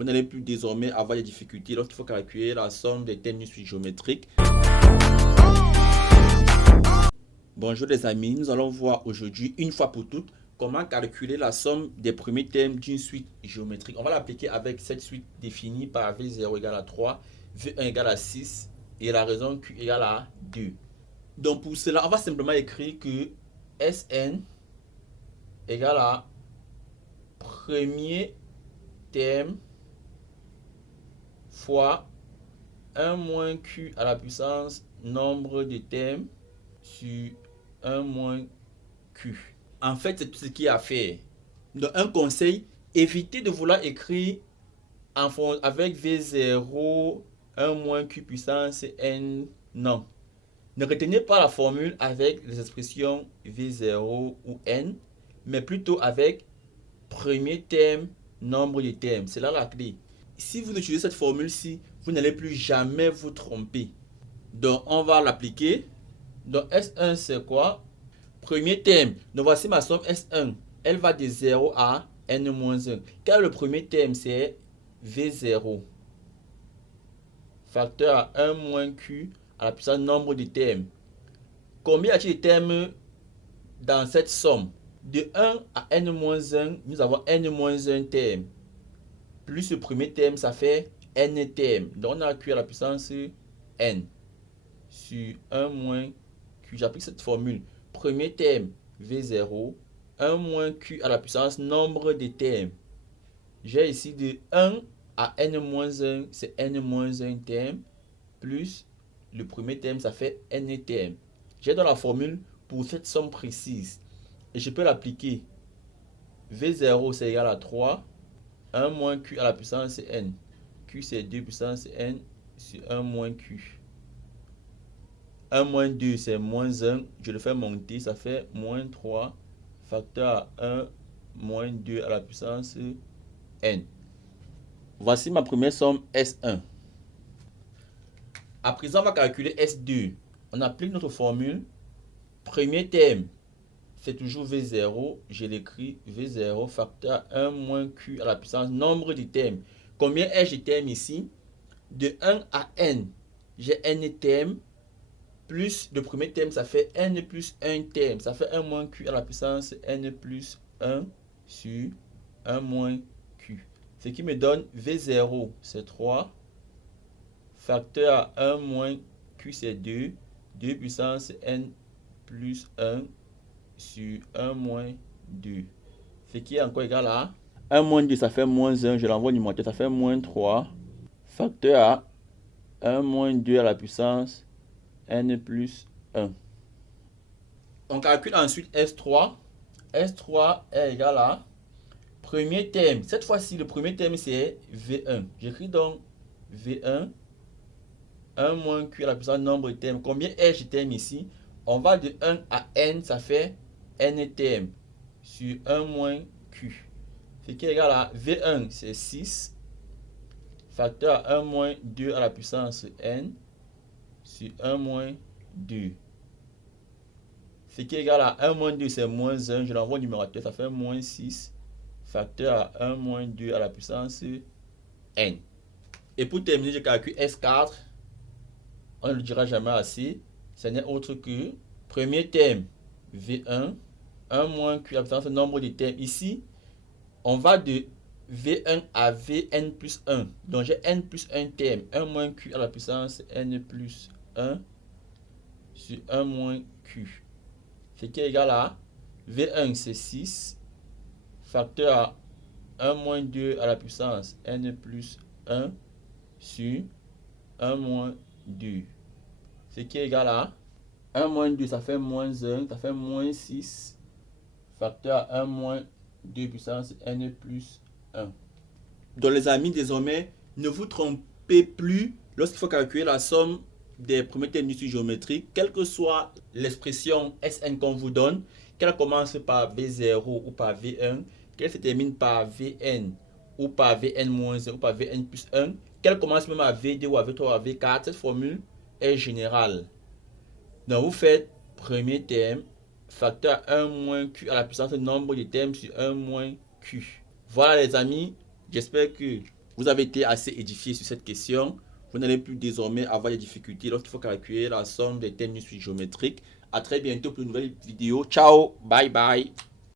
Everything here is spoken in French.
Vous n'allez plus désormais avoir des difficultés lorsqu'il faut calculer la somme des thèmes d'une suite géométrique. Bonjour les amis, nous allons voir aujourd'hui une fois pour toutes comment calculer la somme des premiers termes d'une suite géométrique. On va l'appliquer avec cette suite définie par V0 égale à 3, V1 égale à 6 et la raison Q égale à 2. Donc pour cela, on va simplement écrire que Sn égale à premier terme fois 1 moins Q à la puissance nombre de termes sur 1 moins Q. En fait, c'est tout ce qu'il y a à faire. Donc, un conseil, évitez de vouloir écrire avec V0, 1 moins Q puissance N. Non. Ne retenez pas la formule avec les expressions V0 ou N, mais plutôt avec premier terme, nombre de termes. C'est là la clé. Si vous utilisez cette formule-ci, vous n'allez plus jamais vous tromper. Donc, on va l'appliquer. Donc, S1, c'est quoi? Premier terme. Donc, voici ma somme S1. Elle va de 0 à N-1. Quel est le premier terme? C'est V0. Facteur à 1 moins Q à la puissance nombre de termes. Combien y a-t-il de termes dans cette somme? De 1 à N-1, nous avons N-1 terme. Plus le premier terme, ça fait N termes. Donc, on a Q à la puissance N sur 1 moins Q. J'applique cette formule. Premier terme, V0, 1 moins Q à la puissance nombre de termes. J'ai ici de 1 à N-1, c'est N-1 terme, plus le premier terme, ça fait N termes. J'ai dans la formule pour cette somme précise. Et je peux l'appliquer. V0, c'est égal à 3. 1 moins Q à la puissance N. Q, c'est 2 puissance N sur 1 moins Q. 1 moins 2, c'est moins 1. Je le fais monter, ça fait moins 3. Facteur à 1 moins 2 à la puissance N. Voici ma première somme S1. À présent, on va calculer S2. On applique notre formule. Premier terme, c'est toujours V0. Je l'écris V0 facteur 1 moins Q à la puissance nombre de termes. Combien ai-je de termes ici? De 1 à N, j'ai N termes. Plus le premier terme, ça fait N plus 1 terme. Ça fait 1 moins Q à la puissance N plus 1 sur 1 moins Q. Ce qui me donne V0, c'est 3. Facteur à 1 moins Q, c'est 2. 2 puissance N plus 1 sur 1 moins 2. Ce qui est encore égal à 1 moins 2, ça fait moins 1. Je l'envoie numéroté, ça fait moins 3. Facteur à 1 moins 2 à la puissance N plus 1. On calcule ensuite S3. S3 est égal à premier terme. Cette fois-ci, le premier terme, c'est V1. J'écris donc V1, 1 moins Q à la puissance nombre de termes. Combien ai-je de termes ici? On va de 1 à N, ça fait N termes sur 1 moins Q. Ce qui est égal à V1, c'est 6. Facteur à 1 moins 2 à la puissance N sur 1 moins 2. Ce qui est égal à 1 moins 2, c'est moins 1. Je l'envoie au numérateur, ça fait moins 6. Facteur à 1 moins 2 à la puissance N. Et pour terminer, je calcule S4. On ne le dira jamais assez. Ce n'est autre que premier terme, V1, 1 moins Q à la puissance nombre de termes. Ici, on va de V1 à Vn plus 1. Donc, j'ai N plus 1 terme. 1 moins Q à la puissance N plus 1 sur 1 moins Q. Ce qui est égal à V1, c'est 6. Facteur à 1 moins 2 à la puissance N plus 1 sur 1 moins 2. Ce qui est égal à 1 moins 2, ça fait moins 1. Ça fait moins 6. Facteur à 1 moins 2 puissance N plus 1. Donc les amis, désormais, ne vous trompez plus lorsqu'il faut calculer la somme des premiers termes d'une suite géométrique, quelle que soit l'expression Sn qu'on vous donne, qu'elle commence par V0 ou par V1, qu'elle se termine par Vn ou par Vn-1 ou par Vn plus 1, qu'elle commence même à V2 ou à V3 ou à V4, cette formule est générale. Donc vous faites premier terme, facteur 1 moins Q à la puissance nombre de termes sur 1 moins Q. Voilà les amis, j'espère que vous avez été assez édifié sur cette question. Vous n'allez plus désormais avoir des difficultés lorsqu'il faut calculer la somme des thèmes géométriques. À très bientôt pour une nouvelle vidéo. Ciao, bye bye.